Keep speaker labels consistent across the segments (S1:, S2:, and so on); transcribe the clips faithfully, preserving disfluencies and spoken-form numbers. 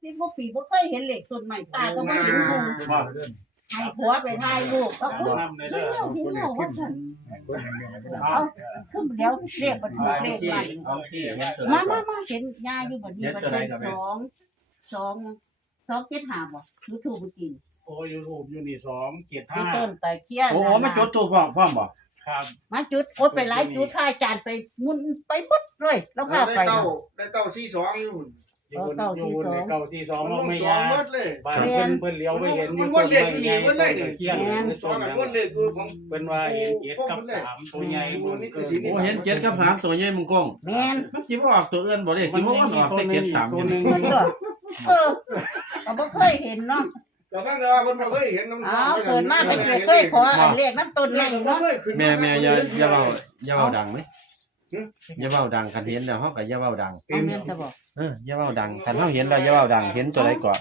S1: สิบกว่าปีบ่เคยเห็นเหล็กต้นใหม่ตาก็บ่เห็นคงให้ผัวไปถ่ายรูปก็อุ้ยเที่ยวเที่ยวว่าซั่นเอาขึ้นเดี๋ยวเรียกบ่ถูกเลขมามามาเห็นยาอยู่บัดนี้บัดเป็นสองสองสองเจ็ดห้าบ่หรือถูกบ่กิน
S2: โอ้ยูทูบอยู่นี่สองเจ็ดห้า
S1: ต้นตะเคียน
S3: โอ้มาจุดถูกพร้อมพร้อมบ่
S2: ครับ
S1: มาจุดโอ๊ตไปหลายจุดค่ายจานไปมุนไปปุ๊บเลยแล้วพาไป
S4: ได้เก้าได้เก้าสี่สองอยู่
S2: อยู่บนอยู่ในเก้าที่สองเราไม่ยาบ้าน
S1: เ
S2: เพิ่นเพิ่นเลี้ยวไปเห็นอยู่ต้นไม้ใหญ่ต้นเคียนต้นนั้นเพิ่นว่าเห็นเจ็ดกับสามตัวใหญ่บนเกิน
S3: โอ้เห็นเจ็ดกับสามตัวใหญ่มึงกง
S1: แม่น
S3: มันสิบ่ออกตัวอื่นบ่ได้สิบ่ออกแต่เจ็ดสามตัวนึง
S1: เออก็บ่เคยเห็นเนาะ
S4: แต่บางแต่ว่าคนบ่เคยเห็นน้ำ
S1: อ้าวเกิดมาไปเจอเคยขออันเลขน้ำต้นใหม่เนาะ
S3: แม่แม่อย่าอย่าเว้าอย่าเว้าดังมั้ยอย่าเว้าดังคันเห็นแล้วเฮาก็อย่าเว้าดัง
S1: เอาแม่นจะบอก
S3: เอออย่าเว้าดังคันเฮาเห็นแล้วอย่าเว้าดังเห็นตัวใดก่อน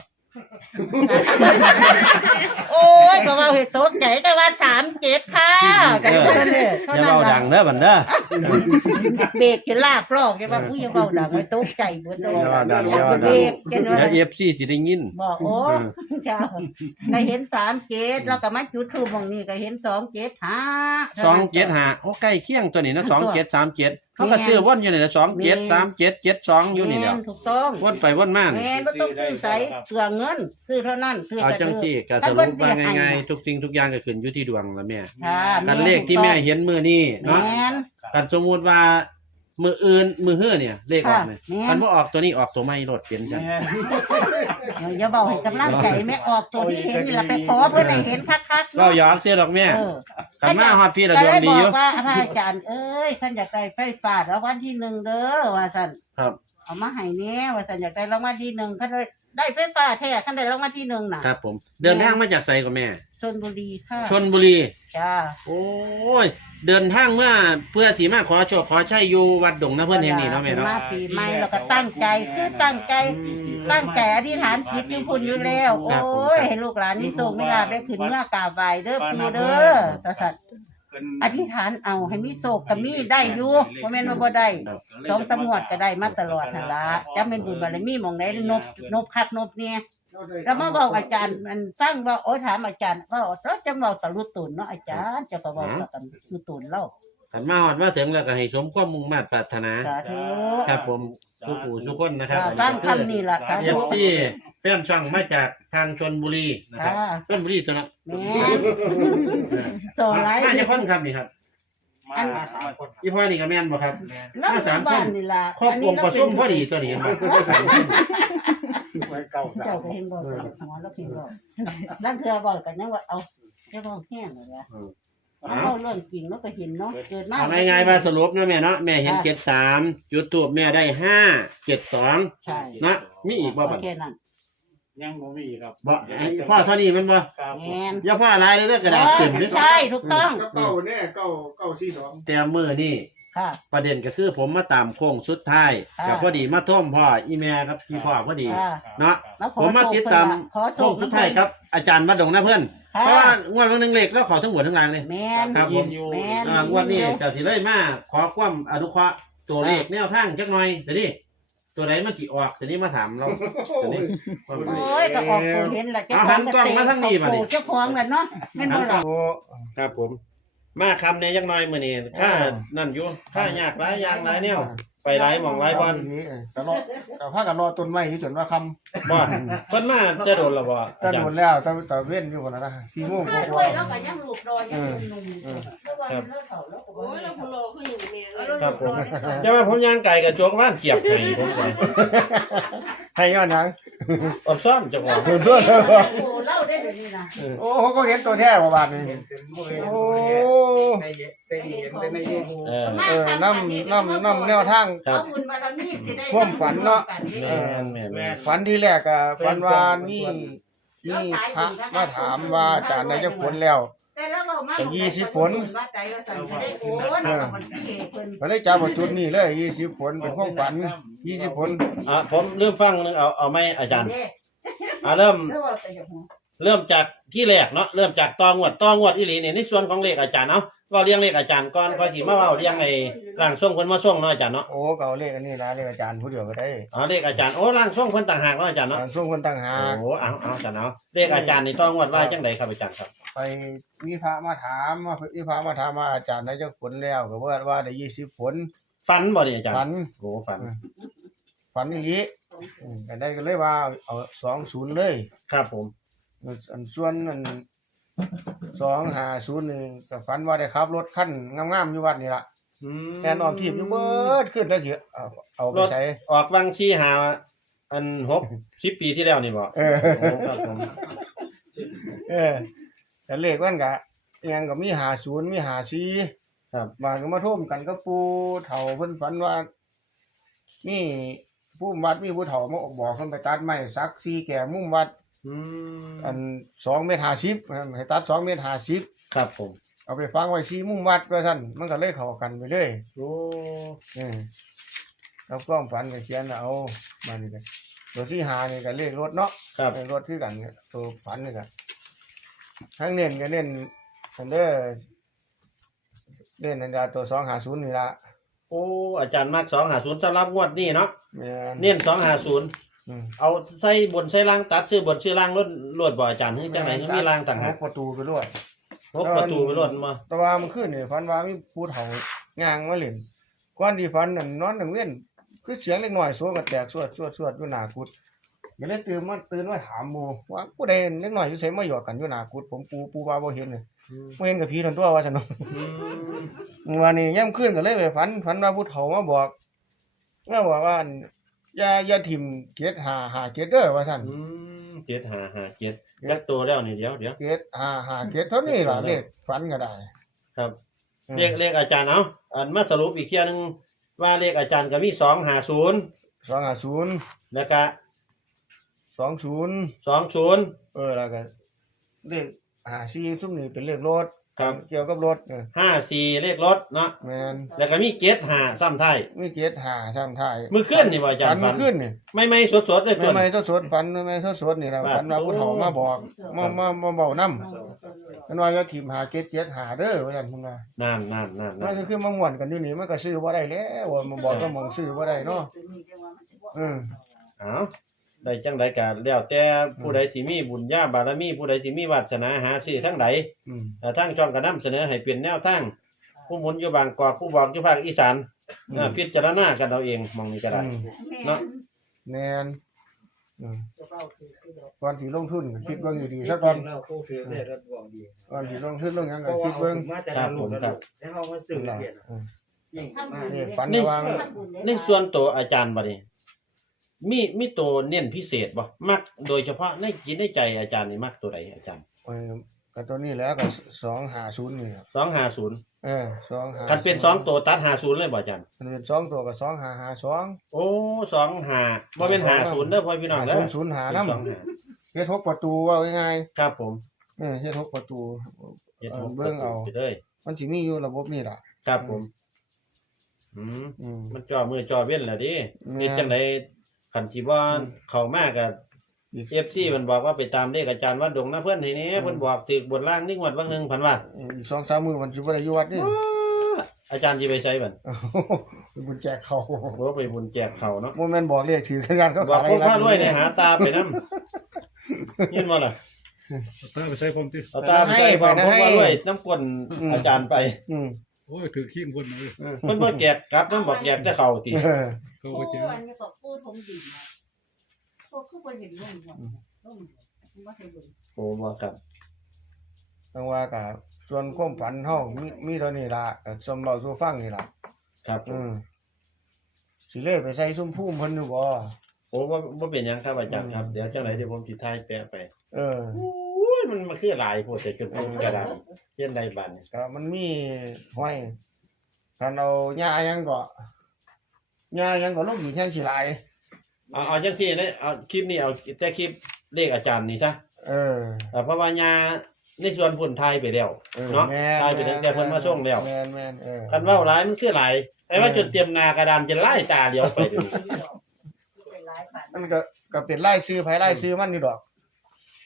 S1: โอ้ยก็ว่าเฮ็ดตกใจแต่ว่าสามเจ็ดค่ะกันเท่านั้นเด้อ
S3: อย่าเว้าดังเด้อบัดเด้อ
S1: เบรกจะลากลอกจะว่าอุ้ยอย่าเว้าดังให้ตกใจเบิดเลย
S3: อย่าเว้าดังอย่าเว้าดังเดี๋ยว เอฟ ซี สิได้ยิน
S1: บอกโอ้จ้าก็เห็นสามเจ็ดแล้วก็มาจุดธูปตรงนี้ก็เห็นสองเจ็ดห้า
S3: สองเจ็ดห้าโอ้ใกล้เคียงตัวนี้นะสองเจ็ดสามเจ็ดเฮาก็ซื้อวนอยู่นี่นะสองเจ็ดสามเจ็ดเจ็ดสองอยู่นี่เด้อ
S1: ถูกต้อง
S3: วนไปวนมา
S1: แม่นบ่ต้องซื้อใส่เพื่อเงินซื้อเท่านั้นซื้อ
S3: เอาจังซี่ก็สรุปว่าง่ายๆทุกสิ่งทุกอย่างก็ขึ้นอยู่ที่ดวงล่ะแม่กันเลขที่แม่เห็นมื้อนี้เนาะกันสมมุติว่ามื้ออื่นมื้อฮื้อเนี่ยเลขออกเนี่ยมันบ่ออกตัวนี้ออกตัวใหม่รถเปลี่ยนจัง
S1: อย่าเว้าให้กำลังใจแม่ออกตัวที่เห็นนี่ล่ะไปขอเพิ่นให้เห็นคักๆ
S3: เว้าหยอกเสียดอกแม่กันมาฮอดพี่ละดวงดีอยู่
S1: ก็เลยบอกว่าพระอาจารย์เอ้ยท่านอยากได้ไฟฟ้ารางวัลที่หนึ่งเด้อว่าซั่น
S3: ครับ
S1: เอามาให้แน่ว่าซั่นอยากได้รางวัลที่หนึ่งท่านได้ไฟฟ้าแท้ท่านได้รางวัลที่หนึ่งน่ะ
S3: ครับผมเดินทางมาจากไสก็แม่
S1: ชลบุรีค่ะ
S3: ชลบุรี
S1: จ้า
S3: โอ้ยเดินทางเมื่อเพื่อสิมาขอโชคขอชัยอยู่วัดดงนะเพิ่นแห่งนี้เนาะแม่เนาะ
S1: มาปีใหม่แล้วก็ตั้งใจคือตั้งใจตั้งใจอธิษฐานจิตอยู่พุ่นอยู่แล้วโอ้ยให้ลูกหลานนี่โชคมีลาภได้ขึ้นเมื่อกราบไหว้เด้อปู่เด้อตาสัตว์อธิษฐานเอาให้มีโชคก็มีได้อยู่บ่แม่นว่าบ่ได้สองตำรวจก็ได้มาตลอดนั่นล่ะจักแม่นบุญบารมีหม่องใดนบนบคักนบเนี่ยแล้วมาเว้าอาจารย์มันฟังว่าโอ้ถามอาจารย์ว่าเราจังเว้าตะลุตุนเนาะอาจารย์จะก็เว้าตะลุตุนเล่า
S3: คันมาฮอดมาถึงแล้วก็ให้สมความมุ่งมั่นปรารถนา
S1: สาธุ
S3: ครับผมทุกผู้ทุกคนนะครับ
S1: ฟังคำนี้ล่ะครับ
S3: เอฟ ซี แฟนช่องมาจากทางชลบุรีนะครับชลบุรีตัวเนาะ
S1: แม่สองหลาย
S3: น่าจะคนครับนี่ครับ
S2: มาสามคน
S3: อีพ่อนี่ก็แม่นบ่ครับ
S1: มาสามคนนี่ล่ะ
S3: ครอบองค์ผสมพอดีตัวนี้ครับ
S2: เก้าสาม
S1: เจ้าก็เห็นบ่หัวแล้วเห็นบ่นั่นเธอบอกกันนะว่าเอาเจ้าบ่แห้งเลยว่ะเอาเรื่องจริงแล้วก็เห็นเนาะเกิดมา
S3: เอาง่ายๆว่าสรุปนะแม่เนาะแม่เห็นเจ็ดสามจุดทูปแม่ได้ห้าเจ็ดสอง
S1: ใช่
S3: นะมีอีกบ่บัด
S1: แค่นั้น
S2: ยังบ่มีครับ
S3: บ่พ่อเท่านี้มันบ่
S1: แม่น
S3: อย่าพ่อหลายเลยเด้อกระดาษเต็มเด้อ
S1: ใช่ถูกต้อง
S4: เก้าแน่เก้าเก้าสี่สอง
S3: แต่มื้อนี้ประเด็นก็คือผมมาตามโค้งสุดท้ายก็พอดีมาท่มพ่ออีแม่ครับพี่พ่อพอดีเนาะผมมาติดตามโค้งสุดท้ายครับอาจารย์วัดดงนะเพิ่นเพราะว่างวดวันนึงเลขแล้วขอทั้งหมดทั้งรางเลยครับผมอ่างวดนี้ก็สิเลยมาขอความอนุเคราะห์ตัวเลขแนวทางจักหน่อยเดี๋ยวนี้ตัวไหนมันสิออกเดี๋ยวนี้มาถามเราเดี๋ยวนี้
S1: โอ้ยก็ออกตัวเห็นล่ะเจ้าของก็เตะเจ้าของล่ะเนาะแม่นบ่ล่ะ
S3: ครับผมมาคำในจักหน่อยมื้อนี้ถ้านั่นอยู่ถ้ายากหลายอย่างหลายแนวไปหลายหม่องหลายบ่อน
S4: ก็รอก็พากันรอต้นไม้อยู่จนว่าค่ำ
S3: บ่เพิ่นมาจะโดนแล้วบ่
S4: จะโดนแล้วแต่แต่เว้นอยู่พุ่นน่ะนะสี่โมงกว่า
S1: ๆแล้วก็ยังลูกรอยังหนุ่มๆครับโอ้ยแล้วผู้รอคืออยู่แม่เอ้ย
S3: ครับผมจะว่าผมย่างไก่กับโจกบ้านเกียบให้ผม
S4: ให้ย้อนหยัง
S3: อดซ่อนจังหวะ
S4: อดซ่อน
S1: โอ้เล่าได้แบบนี้นะ
S4: โอ้เขาก็เห็นตัวแท้บ่บาดนี้โอ้
S2: ได้เห็นเป็นในยูทูบ
S4: เออน้ำน้ำน้ำแนวทางความฝันเนาะฝันที่แรกอะฝันว่านี่นี่พระมาถามว่าอาจารย์ได้จะผลแล้วยี่สิบผลมันได้จับจุดนี้เลยยี่สิบผลเป็นความฝันยี่สิบผล
S3: อ่ะผมเริ่มฟังนึงเอาเอาไม่อาจารย์อ่ะเริ่มเริ่มจากที่แรกเนาะเริ่มจากตองวดตองวดอีหลีนี่ในส่วนของเลขอาจารย์เนาะก็เรียงเลขอาจารย์ก่อนก็สิมาเว้าเรียงไอ้ร่างทรงเพิ่นมาส่งเนาะอาจารย์เนาะ
S4: โอ้ก็เอาเลขอันนี้ละเลขอาจารย์ผู้เดียวก็ได้
S3: อ๋อเลขอาจารย์โอ้ร่างทรงเพิ่นต่างหากเนาะอาจารย์เนาะ
S4: ตามช่วงคนต่างหาก
S3: โอ้เอาเอาอาจารย์เนาะเลขอาจารย์นี่ตองวดว่าจังไดครับอาจารย์ครับ
S4: ไปมีพระมาถามมามีพระมาถามว่าอาจารย์ได้จักผลแล้วก็ว่าว่าได้ยี่สิบผล
S3: ฝันบ่นี่อาจารย์
S4: ฝัน
S3: โอ้ฝัน
S4: ฝันอย่างนี้อืมก็ได้ก็เลยว่าเอาสองศูนย์เลย
S3: ครับผม
S4: อันส่วนอันสองห้าศูนย์นี่ก็ฝันว่าได้ขับรถคันงามๆอยู่วัดนี่ล่ะ
S3: อืม
S4: แอนออมทีบอยู่เบิดขึ้นแล้วสิเอาเอาไปใช้
S3: ออกวังชี้หาอันหกสิบปีที่แล้วนี่บ่
S4: เออ
S3: โอ้ครับผม
S4: เออแต่เลขมันก็ยังก็มีห้าศูนย์มีห้าสี่
S3: ครับ
S4: บางก็มาท่วมกันก็ปูเฒ่าเพิ่นฝันว่านี่ผู้วัดมีผู้เฒ่ามาบอกเพิ่นไปตัดไม้สักสี่แก่มุมวัด
S3: อืม
S4: อันสองเมตรห้าสิบให้ตัดสองเมตรห้าสิบ
S3: ครับผม
S4: เอาไปฟังไว้สี่มุมวัดว่าซั่นมันก็เลยเข้ากันไปเลย
S3: โอ้
S4: เออแล้วความฝันก็เขียนเอามานี่ก็ตัวสี่ห้านี่ก็เลขรถเนาะ
S3: ครับ
S4: เลขรถคือกันเนี่ยตัวฝันนี่ก็ทั้งเน้นก็เน้นอันเด้อเล่นอันดาตัวสองห้าศูนย์นี่ละ
S3: โอ้อาจารย์มักสองห้าศูนย์สำหรับงวดนี้เนาะ
S4: แม่น
S3: เน้นสองห้าศูนย์
S4: อืม
S3: เอาใส่บนใส่ล่างตัดชื่อบนชื่อล่างรถรวดบ่อาจารย์นี่จังไหนมีล่างต่างหาก
S4: เอประตูไปด้วย
S3: หกประตูไปรถมา
S4: แต่ว่ามันขึ้นนี่ฝันว่ามีผู้เฒ่าย่างมาเล่นก่อนที่ฝันนั่นนอนนั่งเว้นคือเสียงเล็กน้อยโซก็แตกสวดสวดสวดอยู่หน้ากุดก็เลยตื่นมาตื่นมาถามหมู่ว่าผู้ใดเล็กน้อยอยู่ไสมาหยอกกันอยู่หน้ากุดผมปูปูว่าบ่เห็นเลยบ่เห็นกับผีนั่นตัวว่าซั่นเนาะ
S3: อืม
S4: วันนี้ย่ำขึ้นก็เลยไปฝันฝันว่าผู้เฒ่ามาบอกมาบอกว่าอย่าอย่าถิ่มเกศหาหาเกศเด้อว่าซั่น
S3: อืมเจ็ดห้าห้าเจ็ดยักตัวแล้วนี่เดี๋ยวเดี๋ยว
S4: เกศหาหาเกศเท่านี้ล่ะเลขฝันก็ได้
S3: ครับเลขเลขอาจารย์เอาอันมาสรุปอีกเที่ยหนึงว่าเลขอาจารย์ก็มีสองห้าศูนย์
S4: สองห้าศูนย์
S3: แล้วก็
S4: สองศูนย์
S3: สองศูนย์
S4: เออแล้วก็เลขหาซีซุ่มนี่เป็นเลขรถ
S3: ครับ
S4: เกี่ยวกับรถเออ
S3: ห้าสี่เลขรถเนาะ
S4: แม่น
S3: แล้วก็มีเจ็ดห้าซ้ำไทาย
S4: มีเกศหาซ้ำท้าย
S3: มือขึ้นนี่ว่าอาจาร
S4: ฝัน
S3: ย์
S4: เมื่
S3: ฝั
S4: อน คืนนี่
S3: ไม่ไม่สดสดๆเลย
S4: ไม่
S3: ตัว
S4: ไม่
S3: นี้
S4: ทดสดฝันไม่ทดสดนี่ล่ะ
S3: ว่า
S4: ฝันว่าผู้เฒ่ามาบอกมามามาเว้านำ
S1: เ
S4: มันว่าอย่าถิ่มหาเกศเกศหาเด้อว่าซั่นพุ่นว่า
S3: นั่นนั่นนั่น
S4: มัน
S3: นั่น
S4: ก็คือมาม่วนกันอยู่นี่มันก็ซื้อบ่ได้แล้วว่ามันบอกก็มองซื้อบ่ได้เนาะอืม
S3: เอาได้จังไดก็แล้วแต่ผู้ใดที่มีบุญญาบารมีผู้ใดที่มีวาสนาหาซื้อทั้งใด
S4: อืม
S3: เอ่อทางช่องก็นำเสนอให้เป็นแนวทางผู้หมุนอยู่บางกอกผู้บอกอยู่ภาคอีสานอ่าพิจารณากันเอาเองมองนี่ก็ได้
S4: อืม
S3: เนาะ
S4: แม่นอืมก่อนสิลงทุนก็คิดเบิ่งดีๆซะก่อน
S2: เราโคเฟได้รับบอกดี
S4: ก่อนสิลงทุนลงหยังก็คิดเบิ่ง
S2: มาจากลูกแล้วแล้วเขามาสื่อ
S4: ล่ะ
S2: เปลี่ยน
S4: อืม
S2: ยิ่งมาก
S4: นี่ปัน
S3: นี่
S4: ระวัง
S3: ในส่วนตัวอาจารย์บัดนี้มีมีตัวเน้นพิเศษบ่มักโดยเฉพาะในจิตในใจอาจารย์นี่มักตัวใดอาจารย์
S4: เออก็ตัวนี้แหล้วก็สองห้าศูนย์นี่ครับ
S3: สองห้าศูนย์
S4: เออสองห้า
S3: คันเป็นสองตัวตัดห้าศูนย์เลยบ่อาจารย์
S4: คันเป็นสองตัวก็สองห้าห้าสอง
S3: โอ้สองห้าบ่เป็นห้าศูนย์เด้อพ่อพี่น้องเด้อ
S4: ศูนย์ศูนย์หา
S3: เป็น
S4: นำ
S3: สองห้า
S4: เฮ็ดหกประตูว่าง่าย
S3: ครับผม
S4: ๆเออเฮ็ดหกประตู
S3: เฮ็ด
S4: เอ
S3: ห
S4: อก เบิ่งเอา
S3: ไปเลย
S4: มันสิมีอยู่ระบบนี่ล่ะ
S3: ครับผมอืม
S4: อืม
S3: มันจอมือจอเว้นแหละดิ
S4: แม่น
S3: เฮ็ดจังไดคันสิบ่เข้ามาก็ เอฟซีมันบอกว่าไปตามเลขอาจารย์วัดดงนะเพื่อนทีนี้เพิ่นบอกถึกบนล่างนิ่งวัดว่างหนึงพันว่า
S4: อีกสองสามมื้อมันสิบ่ได้อยู่วัดนี่
S3: อาจารย์สิไปใช้บัด
S4: เป็นบุญแจกเขา
S3: บ่ไปบุญแจกเขาเนาะ
S4: โมเมนต์บอกเรียกถือขยันเขา
S3: บอก
S4: ขาย
S3: คนพารวยเนี่ยหาตาไปนำยินบ่ล่ะ
S5: ตาไปใช้ผมติ
S3: เอาตาไปใส่ความผมว่ารวยน้ำกวนอาจารย์ไป
S4: อืม
S5: โอ้ยถือขี้มคนเลย
S3: เออเพิ่นบ่แจกกลับมันบอกแจกแต่เขาติ
S4: เออ
S5: เขา
S1: โอ้
S5: ก็เจอ
S1: อันนี้ก็พูดผมดีนะพวกคือบ่เห็นลงหัวลงหัวบ่เห็นลง
S3: โอ้บ่ครับ
S4: จังว่าก็ส่วนความฝันเฮามีมีเท่านี้ล่ะก็สมเว้าสู่ฟังนี่ล่ะ
S3: ครับ
S4: อืมสิเลยไปใส่ซุ่มพุ่มเพิ่นอยู่บ่
S3: โอ้บ่บ่เป็นหยังครับอาจารย์ครับเดี๋ยวจังไดเดี๋ยวผมสิถ่ายแปะไป
S4: เออ
S3: โอ้ยมันมันคือหลายโพดแต่จนผมกระดานเฮ็ดได้บัดนี้
S4: ก็มันมีห้อยคันเอาหญ้าหยังก็หญ้าหยังก็ลงอยู่แท่งสิหลาย
S3: เอาเอาจังซี่เลยเอาคลิปนี้เอาแต่คลิปเลขอาจารย์นี่ซะ
S4: เออ
S3: เอ่อเพราะว่ายาในส่วนพุ่นทายไปแล้ว
S4: ออ
S3: เนาะ
S4: แม่
S3: ทายไปตั้งแต่เพิ่นมาส่งแล้ว
S4: แม่นแม่นเออ
S3: คันเว้าหลายมันคือหลายแต่ว่าจนเตรียมหน้ากระดานจะไล่ตาเดียวไปเดี๋ยวนี้
S1: เป็นหลายบาท
S4: มันก็ก็เป็นไล่ซื้อไผไล่ซื้อมันนี่ดอก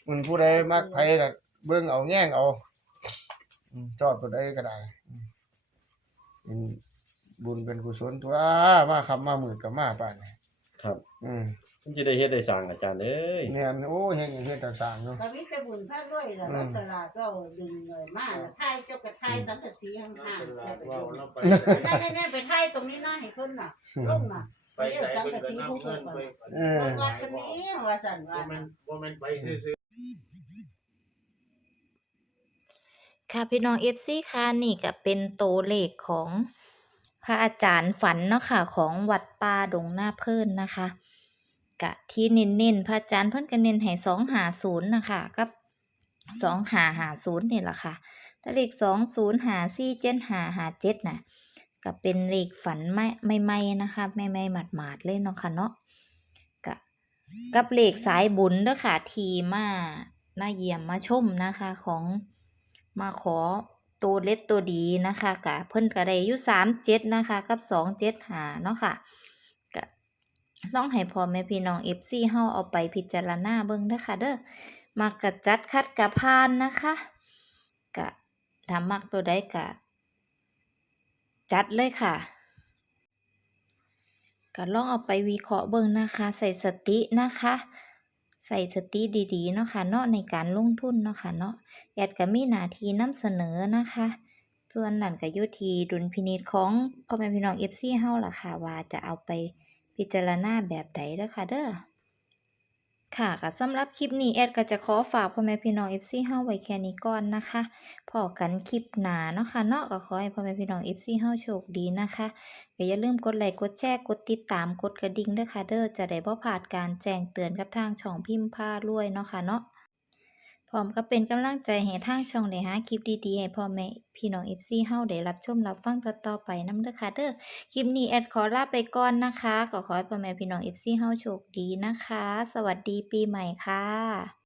S4: มันผู้ใดมักไผก็เบิ่งเอาแง่งเอาอืมชอบตัวใดก็ได้อืมเป็นบุญเป็นกุศลตัวมาคำมาหมื่นก็มาป่านนี้
S3: ครับ
S4: อืม
S3: มันจะได้เฮ็ดได้สร้างอาจารย์เอ้ย
S4: เนี่ยโอ้เฮ็ดเฮ็ดต่างๆเนาะ
S1: ก็มีแต่บุญพระด้วยล่ะแล้วตลาดก็ดึงเลยมาแล้วท้ายเจ้ากระท้ายสังกะสีข้างๆแล้วไปดูนั่นๆๆไปท้ายตรงนี้นะให้เพิ่นน่ะลงน่ะไปเรียกสังกะสีผู้เพิ่นก่อน
S4: เออ
S1: วัดคนนี้ว่าซั่นว่า
S2: บ่แม่นไปซื่อ
S6: ค่ะพี่น้อง เอฟ ซี ค่ะนี่ก็เป็นตัวเลขของพระอาจารย์ฝันเนาะค่ะของวัดป่าดงหน้าเพิ่นนะคะกะที่เน้นๆพระอาจารย์เพิ่นก็เน้นให้สองห้าศูนย์นะคะกับสองห้าห้าศูนย์นี่แหละค่ะถ้าเลขสองศูนย์ห้าสี่เจ็ดห้าห้าเจ็ดน่ะก็เป็นเลขฝันไม่ใหม่ๆนะคะไม่ไม่หมาดๆเลยเนาะค่ะเนาะกะกับเลขสายบุญเด้อค่ะทีมามาเยี่ยมมาชมนะคะของมาขอตัวเล็ดตัวดีนะคะกะเพิ่นก็ได้อยู่สามเจ็ดนะคะกับสองเจ็ดห้าเนาะค่ะกะต้องให้พ่อแม่พี่น้อง เอฟ ซี เฮาเอาไปพิจารณาเบิ่งเด้อค่ะเด้อมักกะจัดคัดกะพานนะคะกะถ้ามักตัวใดกะจัดเลยค่ะก็ลองเอาไปวิเคราะห์เบิ่งนะคะใส่สตินะคะใส่สติดีๆเนาะค่ะเนาะในการลงทุนเนาะค่ะเนาะแอดก็มีหน้าที่นำเสนอนะคะส่วนนั้นก็อยู่ที่ดุลพินิจของพ่อแม่พี่น้อง เอฟ ซี เฮาล่ะค่ะว่าจะเอาไปพิจารณาแบบใดเด้อค่ะเด้อค่ะก็สำหรับคลิปนี้แอดก็จะขอฝากพ่อแม่พี่น้อง เอฟ ซี เฮาไว้แค่นี้ก่อนนะคะพอกันคลิปหน้าเนาะค่ะเนาะก็ขอให้พ่อแม่พี่น้อง เอฟ ซี เฮาโชคดีนะคะก็อย่าลืมกดไลค์กดแชร์กดติดตามกดกระดิ่งด้วยค่ะเด้อจะได้บ่พลาดการแจ้งเตือนกับทางช่องพิมพ์พารวยเนาะค่ะเนาะพร้อมกับเป็นกำลังใจให้ทางช่องได้หาคลิปดีๆให้พ่อแม่พี่น้อง เอฟ ซี เฮาได้รับชมรับฟังต่อๆไปนำเด้อค่ะเด้อคลิปนี้แอดขอลาไปก่อนนะคะก็ขอให้พ่อแม่พี่น้อง เอฟ ซี เฮาโชคดีนะคะสวัสดีปีใหม่ค่ะ